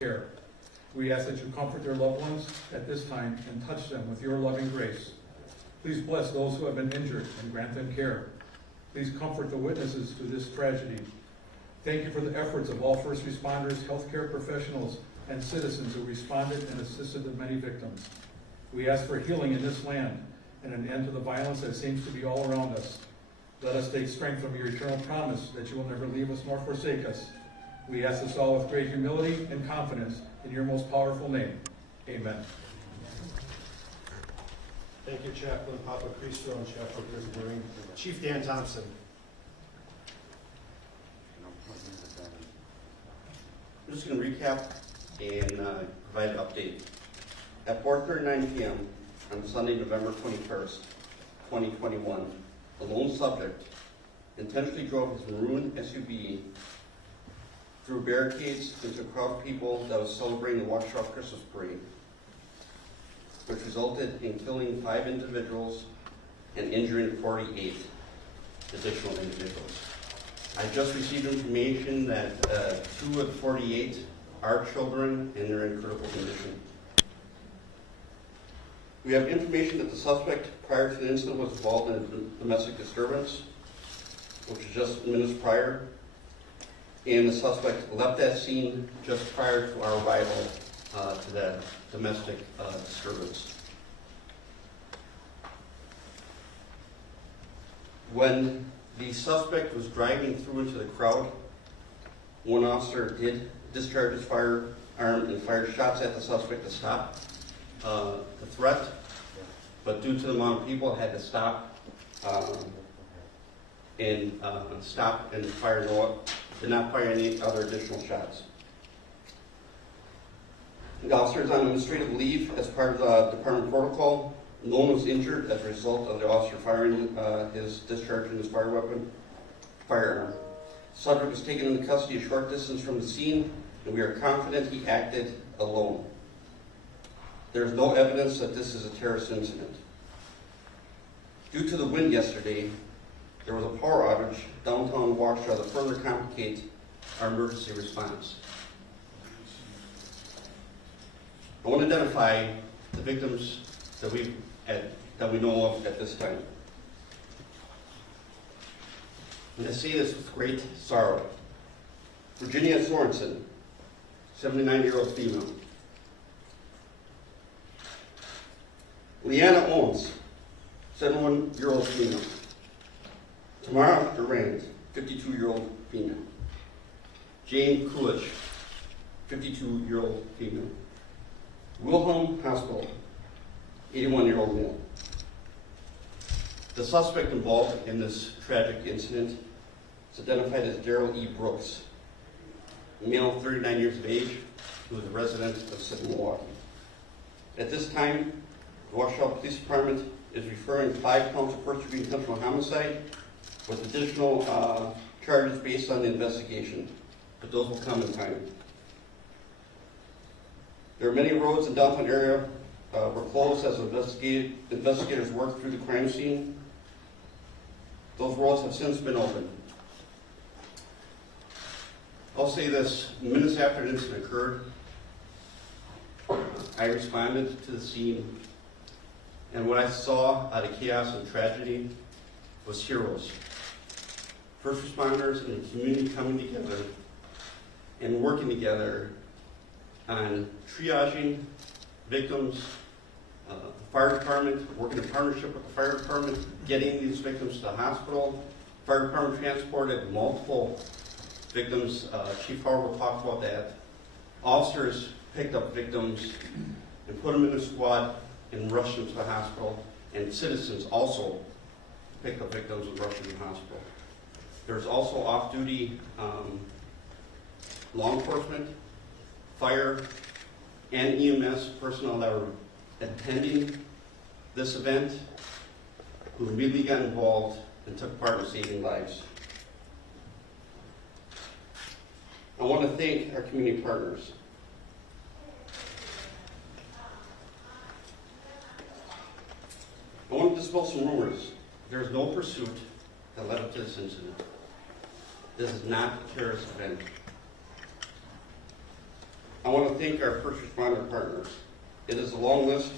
care. We ask that you comfort their loved ones at this time and touch them with your loving grace. Please bless those who have been injured and grant them care. Please comfort the witnesses to this tragedy. Thank you for the efforts of all first responders, healthcare professionals, and citizens who responded and assisted the many victims. We ask for healing in this land and an end to the violence that seems to be all around us. Let us take strength from your eternal promise that you will never leave us nor forsake us. We ask this all with great humility and confidence in your most powerful name. Amen. Thank you, Chaplain Papa Cristo and Chaplain Persevering. Chief Dan Thompson. I'm just going to recap and provide an update. At 4:39 p.m. on Sunday, November 21st, 2021, a lone subject intentionally drove his maroon SUV through barricades into a crowd of people that was celebrating the Waukesha Christmas parade, which resulted in killing 5 individuals and injuring 48 additional individuals. I just received information that 2 of the 48 are children and they're in critical condition. We have information that the suspect prior to the incident was involved in a domestic disturbance, which was just minutes prior, and the suspect left that scene just prior to our arrival to that domestic disturbance. When the suspect was driving through into the crowd, one officer did discharge his firearm and fired shots at the suspect to stop the threat, but due to the amount of people, had to stop and fire did not fire any other additional shots. The officer is on administrative leave as part of the department protocol. No one was injured as a result of the officer firing his discharging his firearm. The subject was taken into custody a short distance from the scene, and we are confident he acted alone. There is no evidence that this is a terrorist incident. Due to the wind yesterday, there was a power outage downtown Waukesha that further complicate our emergency response. I want to identify the victims that we know of at this time. And I say this with great sorrow. Virginia Sorensen, 79-year-old female. Leanna Owens, 71-year-old female. Tamara Durand, 52-year-old female. Jane Coolidge, 52-year-old female. Wilhelm Hospital, 81-year-old male. The suspect involved in this tragic incident is identified as Daryl E. Brooks, a male 39 years of age, who is a resident of City, Milwaukee. At this time, the Waukesha Police Department is referring 5 counts of first-degree intentional homicide with additional charges based on the investigation, but those will come in time. There are many roads in the downtown area were closed as investigators worked through the crime scene. Those roads have since been opened. I'll say this, minutes after the incident occurred, I responded to the scene, and what I saw out of chaos and tragedy was heroes. First responders and the community coming together and working together on triaging victims, fire department, working in partnership with the fire department, getting these victims to the hospital. Fire department transported multiple victims. Chief Howard will talk about that. Officers picked up victims and put them in a squad and rushed them to the hospital. And citizens also picked up victims and rushed them to the hospital. There's also off-duty law enforcement, fire, and EMS personnel that were attending this event who immediately got involved and took part in saving lives. I want to thank our community partners. I want to dispel some rumors. There is no pursuit that led up to this incident. This is not a terrorist event. I want to thank our first responder partners. It is a long list,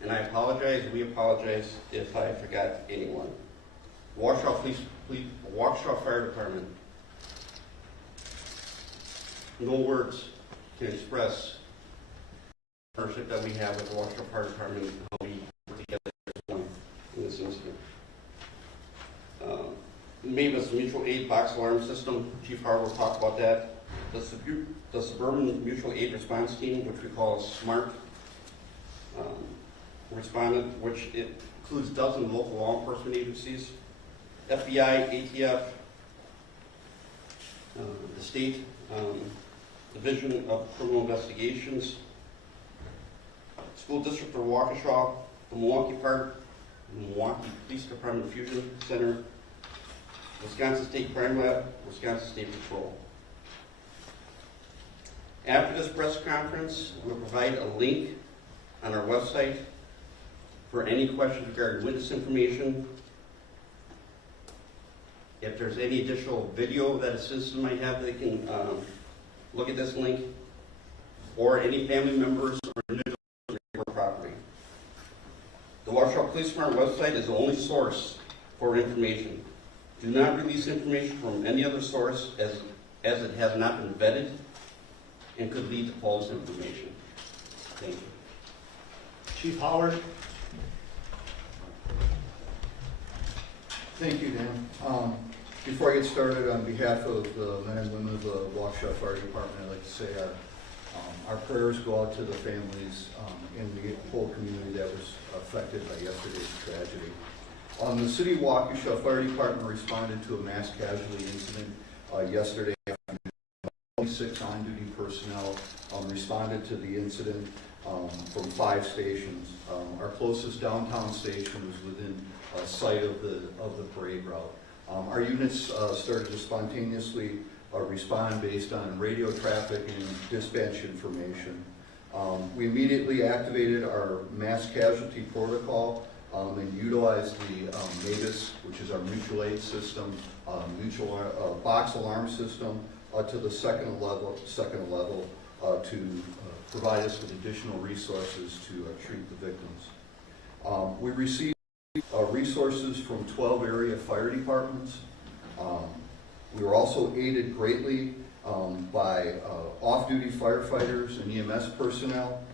and I apologize, we apologize if I forgot anyone. Waukesha Fire Department. No words can express the partnership that we have with the Waukesha Fire Department and how we work together as one in this incident. Mavis Mutual Aid Box Alarm System, Chief Howard will talk about that. The Suburban Mutual Aid Response Team, which we call SMART, responded, which it includes dozens of local law enforcement agencies, FBI, ATF, the state Division of Criminal Investigations, School District of Waukesha, the Milwaukee Police Department Fusion Center, Wisconsin State Crime Lab, Wisconsin State Patrol. After this press conference, we'll provide a link on our website for any questions regarding witness information. If there's any additional video that a citizen might have, they can look at this link, or any family members or individuals or property. The Waukesha Police Department website is the only source for information. Do not release information from any other source as it has not been vetted and could lead to false information. Thank you. Chief Howard. Thank you, Dan. Before I get started, on behalf of the men and women of the Waukesha Fire Department, I'd like to say our prayers go out to the families and the whole community that was affected by yesterday's tragedy. The City of Waukesha Fire Department responded to a mass casualty incident yesterday afternoon. 26 on-duty personnel responded to the incident from 5 stations. Our closest downtown station was within sight of the parade route. Our units started to spontaneously respond based on radio traffic and dispatch information. We immediately activated our mass casualty protocol and utilized the MAVIS, which is our mutual aid system, mutual box alarm system, to the second level to provide us with additional resources to treat the victims. We received resources from 12 area fire departments. We were also aided greatly by off-duty firefighters and EMS personnel,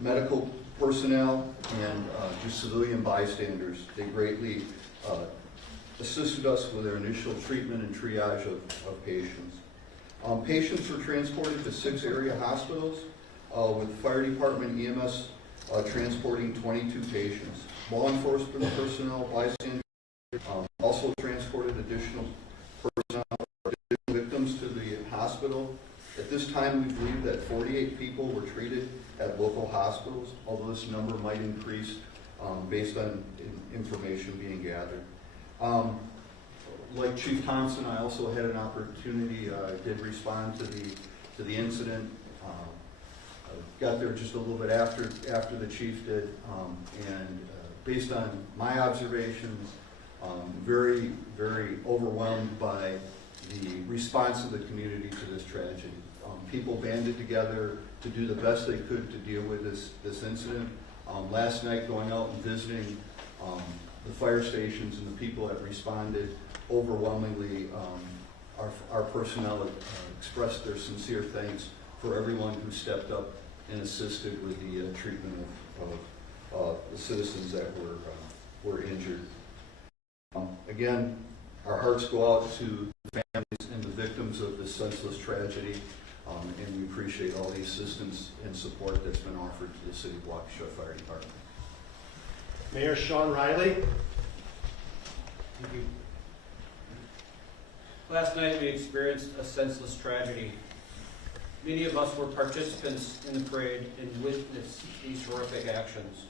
medical personnel, and just civilian bystanders. They greatly assisted us with their initial treatment and triage of patients. Patients were transported to 6 area hospitals with fire department EMS transporting 22 patients. Law enforcement personnel, bystanders, also transported additional personnel, additional victims to the hospital. At this time, we believe that 48 people were treated at local hospitals, although this number might increase based on information being gathered. Like Chief Thompson, I also had an opportunity, did respond to the incident. Got there just a little bit after the chief did, and based on my observations, very, very overwhelmed by the response of the community to this tragedy. People banded together to do the best they could to deal with this incident. Last night, going out and visiting the fire stations and the people that responded, overwhelmingly, our personnel expressed their sincere thanks for everyone who stepped up and assisted with the treatment of the citizens that were injured. Again, our hearts go out to the families and the victims of this senseless tragedy, and we appreciate all the assistance and support that's been offered to the City of Waukesha Fire Department. Mayor Sean Riley. Thank you. Last night we experienced a senseless tragedy. Many of us were participants in the parade and witnessed these horrific actions.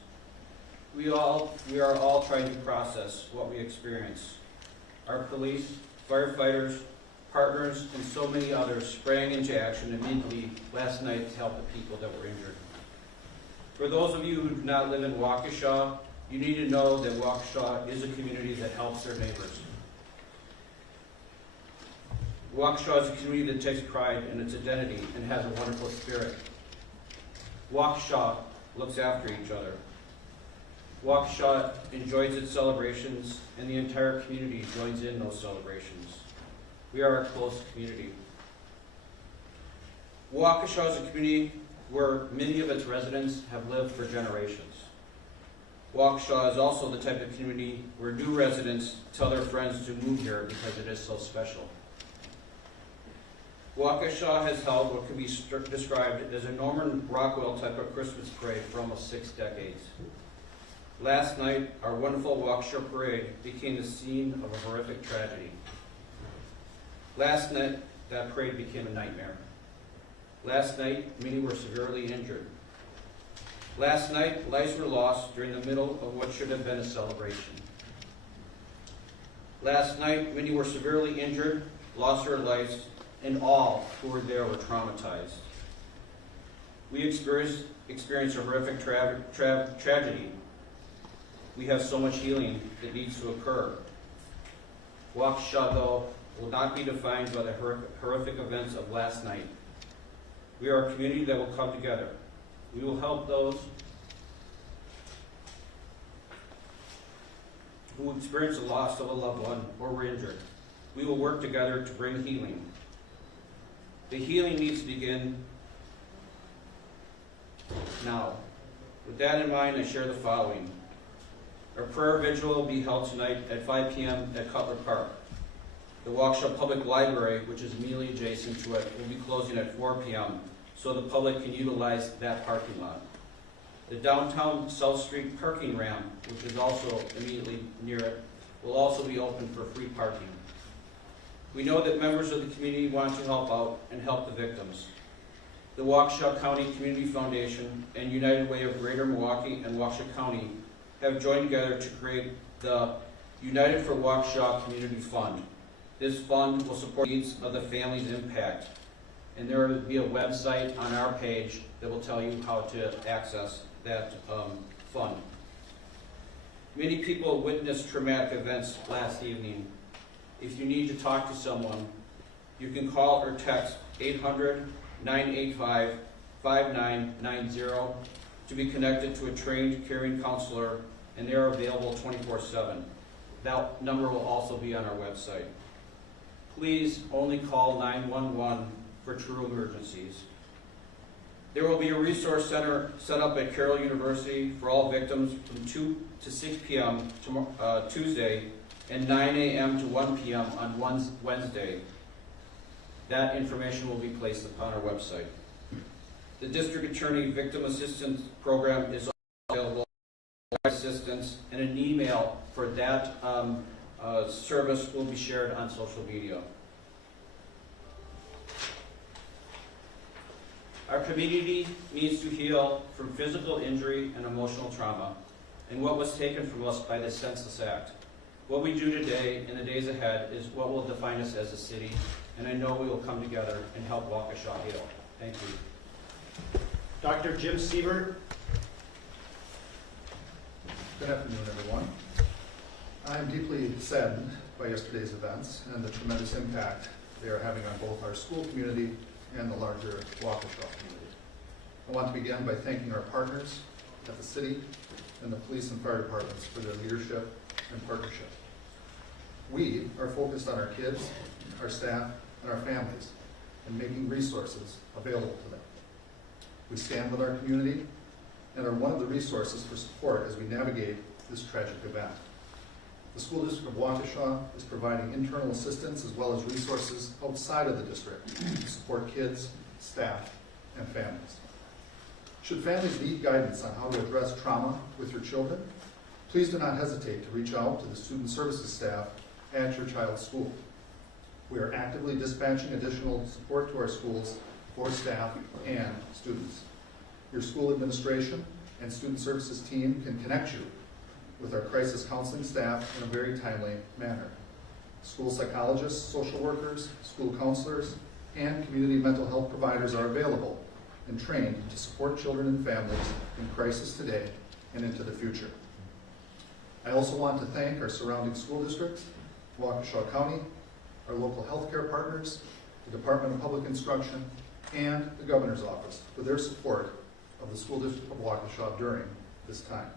We are all trying to process what we experienced. Our police, firefighters, partners, and so many others sprang into action immediately last night to help the people that were injured. For those of you who do not live in Waukesha, you need to know that Waukesha is a community that helps their neighbors. Waukesha is a community that takes pride in its identity and has a wonderful spirit. Waukesha looks after each other. Waukesha enjoys its celebrations, and the entire community joins in those celebrations. We are a close community. Waukesha is a community where many of its residents have lived for generations. Waukesha is also the type of community where new residents tell their friends to move here because it is so special. Waukesha has held what can be described as a Norman Rockwell type of Christmas parade for almost 6 decades. Last night, our wonderful Waukesha parade became the scene of a horrific tragedy. Last night, that parade became a nightmare. Last night, many were severely injured. Last night, lives were lost during the middle of what should have been a celebration. Last night, many were severely injured, lost their lives, and all who were there were traumatized. We experienced a horrific tragedy. We have so much healing that needs to occur. Waukesha, though, will not be defined by the horrific events of last night. We are a community that will come together. We will help those who experience the loss of a loved one or were injured. We will work together to bring healing. The healing needs to begin now. With that in mind, I share the following. Our prayer vigil will be held tonight at 5 p.m. at Cutler Park. The Waukesha Public Library, which is immediately adjacent to it, will be closing at 4 p.m. so the public can utilize that parking lot. The downtown South Street parking ramp, which is also immediately near it, will also be open for free parking. We know that members of the community want to help out and help the victims. The Waukesha County Community Foundation and United Way of Greater Milwaukee and Waukesha County have joined together to create the United for Waukesha Community Fund. This fund will support the needs of the families impacted, and there will be a website on our page that will tell you how to access that fund. Many people witnessed traumatic events last evening. If you need to talk to someone, you can call or text 800-985-5990 to be connected to a trained caring counselor, and they're available 24/7. That number will also be on our website. Please only call 911 for true emergencies. There will be a resource center set up at Carroll University for all victims from 2 to 6 p.m. Tuesday and 9 a.m. to 1 p.m. on Wednesday. That information will be placed upon our website. The District Attorney Victim Assistance Program is available for assistance, and an email for that service will be shared on social media. Our community needs to heal from physical injury and emotional trauma and what was taken from us by this senseless act. What we do today and the days ahead is what will define us as a city, and I know we will come together and help Waukesha heal. Thank you. Dr. Jim Siebert. Good afternoon, everyone. I am deeply saddened by yesterday's events and the tremendous impact they are having on both our school community and the larger Waukesha community. I want to begin by thanking our partners at the city and the police and fire departments for their leadership and partnership. We are focused on our kids, our staff, and our families, and making resources available to them. We stand with our community and are one of the resources for support as we navigate this tragic event. The School District of Waukesha is providing internal assistance as well as resources outside of the district to support kids, staff, and families. Should families need guidance on how to address trauma with your children, please do not hesitate to reach out to the student services staff at your child's school. We are actively dispatching additional support to our schools for staff and students. Your school administration and student services team can connect you with our crisis counseling staff in a very timely manner. School psychologists, social workers, school counselors, and community mental health providers are available and trained to support children and families in crisis today and into the future. I also want to thank our surrounding school districts, Waukesha County, our local healthcare partners, the Department of Public Instruction, and the Governor's Office for their support of the School District of Waukesha during this time.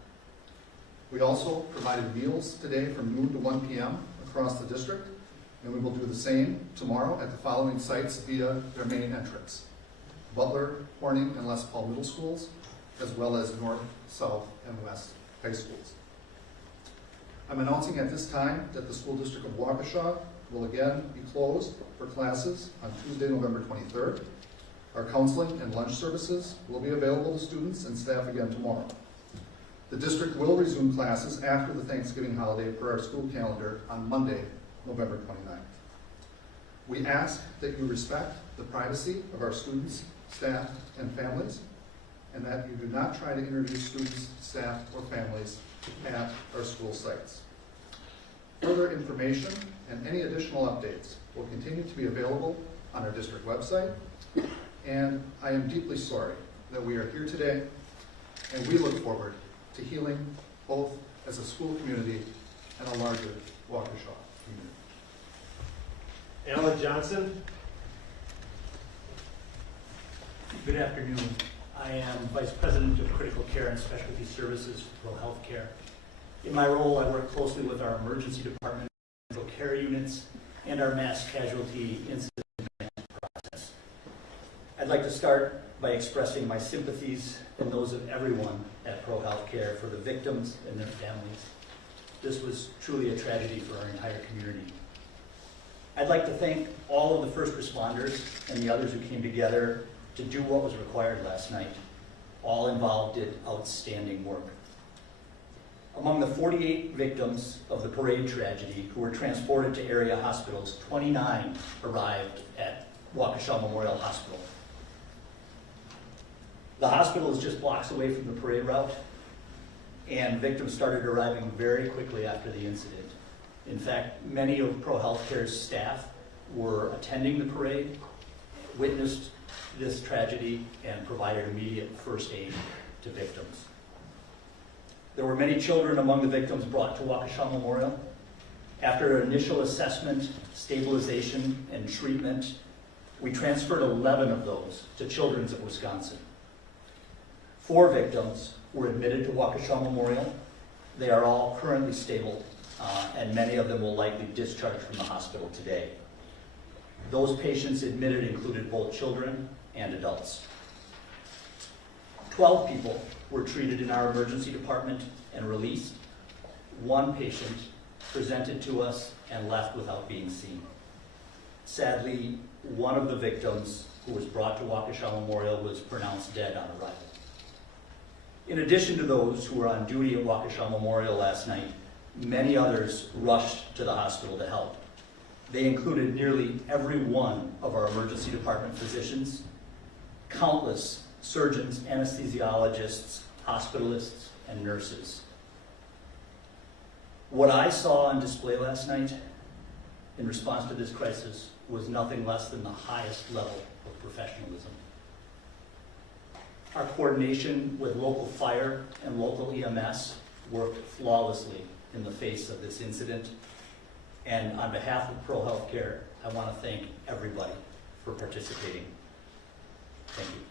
We also provided meals today from noon to 1 p.m. across the district, and we will do the same tomorrow at the following sites via their main entrance: Butler, Corning, and Les Paul Middle Schools, as well as North, South, and West High Schools. I'm announcing at this time that the School District of Waukesha will again be closed for classes on Tuesday, November 23rd. Our counseling and lunch services will be available to students and staff again tomorrow. The district will resume classes after the Thanksgiving holiday per our school calendar on Monday, November 29th. We ask that you respect the privacy of our students, staff, and families, and that you do not try to introduce students, staff, or families at our school sites. Further information and any additional updates will continue to be available on our district website, and I am deeply sorry that we are here today, and we look forward to healing both as a school community and a larger Waukesha community. Alan Johnson. Good afternoon. I am Vice President of Critical Care and Specialty Services for Pro Healthcare. In my role, I work closely with our emergency department, critical care units, and our mass casualty incident management process. I'd like to start by expressing my sympathies and those of everyone at Pro Healthcare for the victims and their families. This was truly a tragedy for our entire community. I'd like to thank all of the first responders and the others who came together to do what was required last night. All involved did outstanding work. Among the 48 victims of the parade tragedy who were transported to area hospitals, 29 arrived at Waukesha Memorial Hospital. The hospital is just blocks away from the parade route, and victims started arriving very quickly after the incident. In fact, many of Pro Healthcare's staff were attending the parade, witnessed this tragedy, and provided immediate first aid to victims. There were many children among the victims brought to Waukesha Memorial. After initial assessment, stabilization, and treatment, we transferred 11 of those to Children's of Wisconsin. 4 victims were admitted to Waukesha Memorial. They are all currently stable, and many of them will likely discharge from the hospital today. Those patients admitted included both children and adults. 12 people were treated in our emergency department and released. 1 patient presented to us and left without being seen. Sadly, one of the victims who was brought to Waukesha Memorial was pronounced dead on arrival. In addition to those who were on duty at Waukesha Memorial last night, many others rushed to the hospital to help. They included nearly every one of our emergency department physicians, countless surgeons, anesthesiologists, hospitalists, and nurses. What I saw on display last night in response to this crisis was nothing less than the highest level of professionalism. Our coordination with local fire and local EMS worked flawlessly in the face of this incident. And on behalf of Pro Healthcare, I want to thank everybody for participating. Thank you.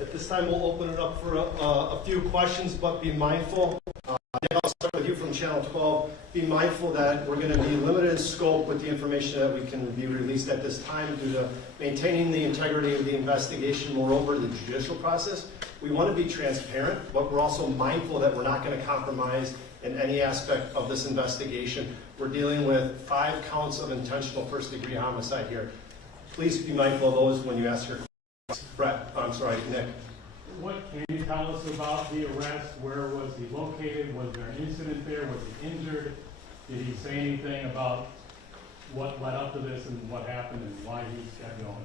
At this time, we'll open it up for a few questions, but be mindful. I'll start with you from Channel 12. Be mindful that we're going to be limited in scope with the information that we can be released at this time due to maintaining the integrity of the investigation. Moreover, the judicial process. We want to be transparent, but we're also mindful that we're not going to compromise in any aspect of this investigation. We're dealing with 5 counts of intentional first-degree homicide here. Please be mindful of those when you ask your questions. Brett, I'm sorry, Nick. What can you tell us about the arrest? Where was he located? Was there an incident there? Was he injured? Did he say anything about what led up to this and what happened and why he kept going?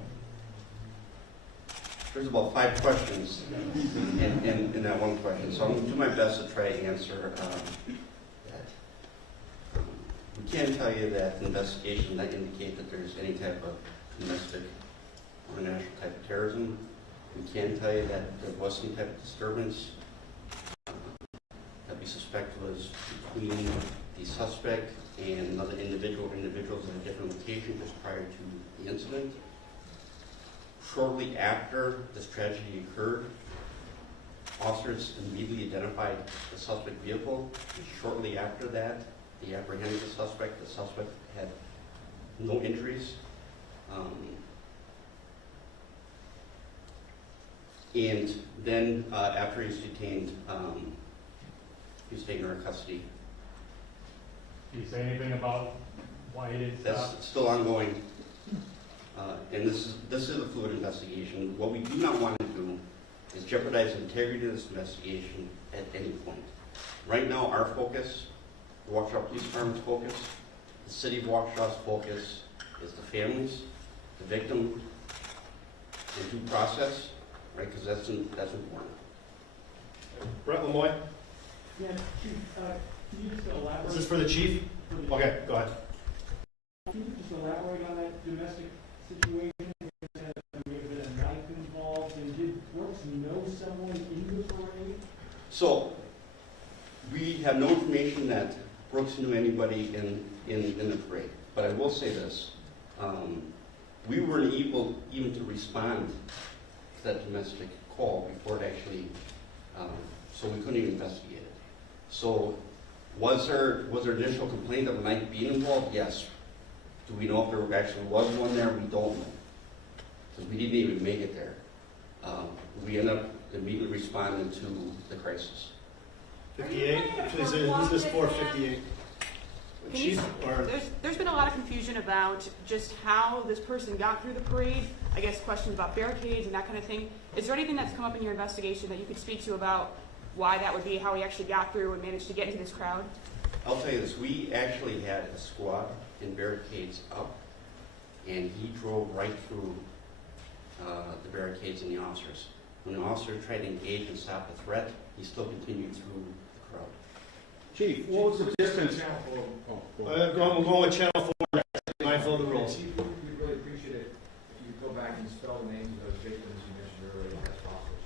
There's about 5 questions in that one question, so I'm going to do my best to try to answer that. We can tell you that the investigation does not indicate that there's any type of domestic or national type of terrorism. We can tell you that there was some type of disturbance that we suspect was between the suspect and another individuals in a different location just prior to the incident. Shortly after this tragedy occurred, officers immediately identified the suspect vehicle. Shortly after that, they apprehended the suspect. The suspect had no injuries. And then after he's detained, he's taken into custody. Did he say anything about why he didn't stop? That's still ongoing. And this is a fluid investigation. What we do not want to do is jeopardize the integrity of this investigation at any point. Right now, our focus, the Waukesha Police Department's focus, the City of Waukesha's focus is the families, the victim, and due process, right? Because that's important. Brett Lemoy, Yeah, Chief, can you just elaborate? is this for the chief? Okay, go ahead. Can you just elaborate on that domestic situation? There may have been a knife involved, and did Brooks know someone in the parade? So, we have no information that Brooks knew anybody in the parade. But I will say this, we weren't able even to respond to that domestic call before it actually, so we couldn't even investigate it. So, was there initial complaint of a knife being involved? Yes. Do we know if there actually was one there? We don't know. Because we didn't even make it there. We ended up immediately responding to the crisis. 58, please, who's this for, 58? Chief, or? There's been a lot of confusion about just how this person got through the parade. I guess questions about barricades and that kind of thing. Is there anything that's come up in your investigation that you could speak to about why that would be, how he actually got through and managed to get into this crowd? I'll tell you this, we actually had a squad and barricades up, and he drove right through the barricades and the officers. When the officer tried to engage and stop the threat, he still continued through the crowd. Chief, what was the distance? We're going with Channel 4 next, mindful of the rules. Chief, we'd really appreciate it if you go back and spell the names of those victims you mentioned earlier, if that's possible,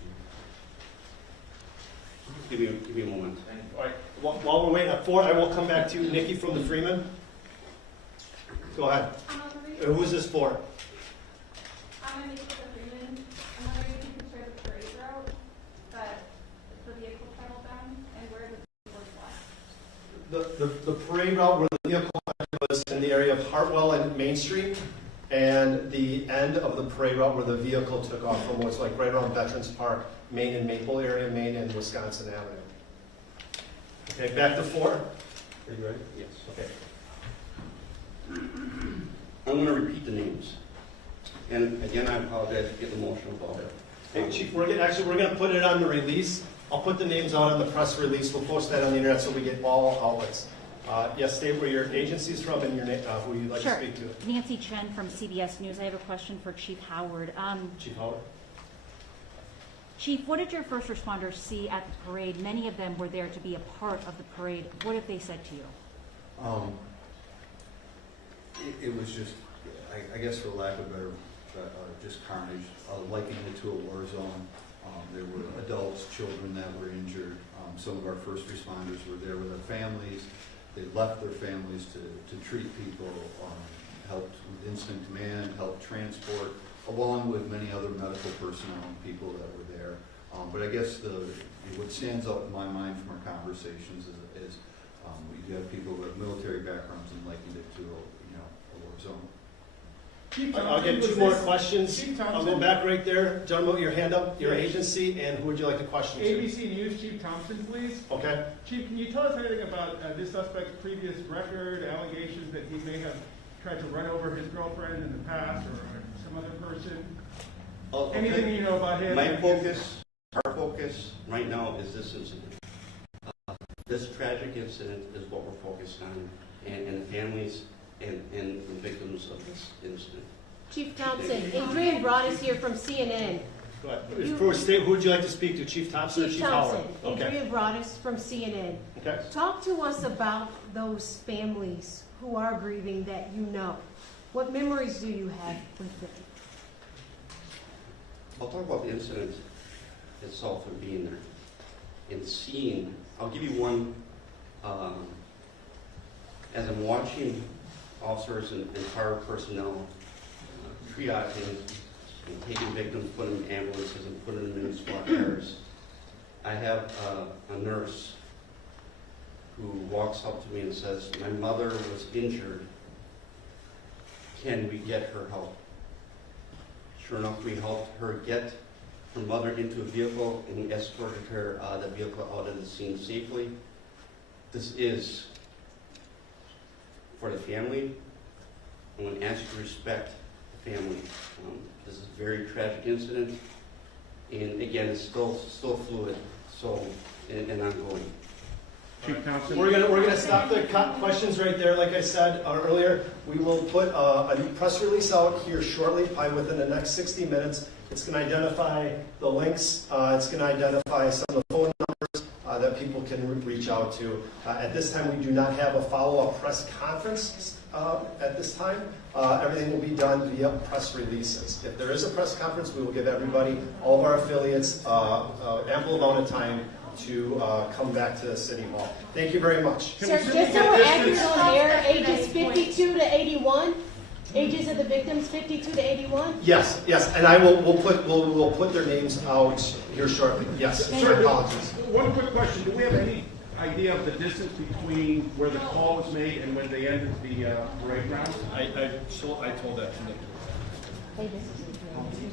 Chief. Give me a moment. Thank you. All right, while we're waiting at 4, I will come back to Nikki from the Freeman. Go ahead. Who is this for? I'm going to meet with the Freeman. I'm wondering if you can share the parade route that the vehicle traveled down and where the vehicle was left. The parade route where the vehicle was in the area of Hartwell and Main Street, and the end of the parade route where the vehicle took off from was like right around Veterans Park, Main and Maple area, Main and Wisconsin Avenue. Okay, back to 4. Are you ready? Yes. Okay. I'm going to repeat the names. And again, I apologize to get emotional about it. Hey, Chief, we're going to put it on the release. I'll put the names out on the press release. We'll post that on the internet so we get all outlets. Yes, state where your agency is from and your name, who you'd like to speak to. Nancy Chen from CBS News. I have a question for Chief Howard. Chief Howard. Chief, what did your first responders see at the parade? Many of them were there to be a part of the parade. What have they said to you? It was just, I guess for lack of better, just carnage, likening it to a war zone. There were adults, children that were injured. Some of our first responders were there with their families. They left their families to treat people, helped with incident command, helped transport, along with many other medical personnel and people that were there. But I guess what stands out in my mind from our conversations is we have people with military backgrounds and likened it to a war zone. I'll get 2 more questions. I'll go back right there. Gentlemen, your hand up, your agency, and who would you like to question to? ABC News, Chief Thompson, please. Okay. Chief, can you tell us anything about this suspect's previous record, allegations that he may have tried to run over his girlfriend in the past or some other person? Anything you know about him? Our focus right now is this incident. This tragic incident is what we're focused on, and the families and victims of this incident. Chief Thompson, Adrian Broadus here from CNN. Go ahead. For state, who would you like to speak to? Chief Thompson or Chief Howard? Okay. Adrian Broadus from CNN. Okay. Talk to us about those families who are grieving that you know. What memories do you have with them? I'll talk about the incident itself and being there and seeing. I'll give you one as I'm watching officers and fire personnel triaging and taking victims, putting them in ambulances and putting them in squad cars, I have a nurse who walks up to me and says, "My mother was injured. Can we get her help?" Sure enough, we helped her get her mother into a vehicle and we escorted her the vehicle out of the scene safely. This is for the family. I want to ask you to respect the family. This is a very tragic incident, and again, it's still fluid, so and ongoing. Chief Thompson? We're gonna stop the questions right there. Like I said earlier, we will put a new press release out here shortly, probably within the next 60 minutes. It's gonna identify the links. It's gonna identify some of the phone numbers that people can reach out to. At this time, we do not have a follow-up press conference at this time. Everything will be done via press releases. If there is a press conference, we will give everybody, all of our affiliates, ample amount of time to come back to the City Hall. Thank you very much. Sir, just so we're accurate on air, ages 52 to 81, ages of the victims 52 to 81? Yes, and I will, we'll put their names out here shortly. Yes, sorry, apologies. One quick question, do we have any idea of the distance between where the call was made and when they entered the parade ground? I told that to Nick. Hey, this is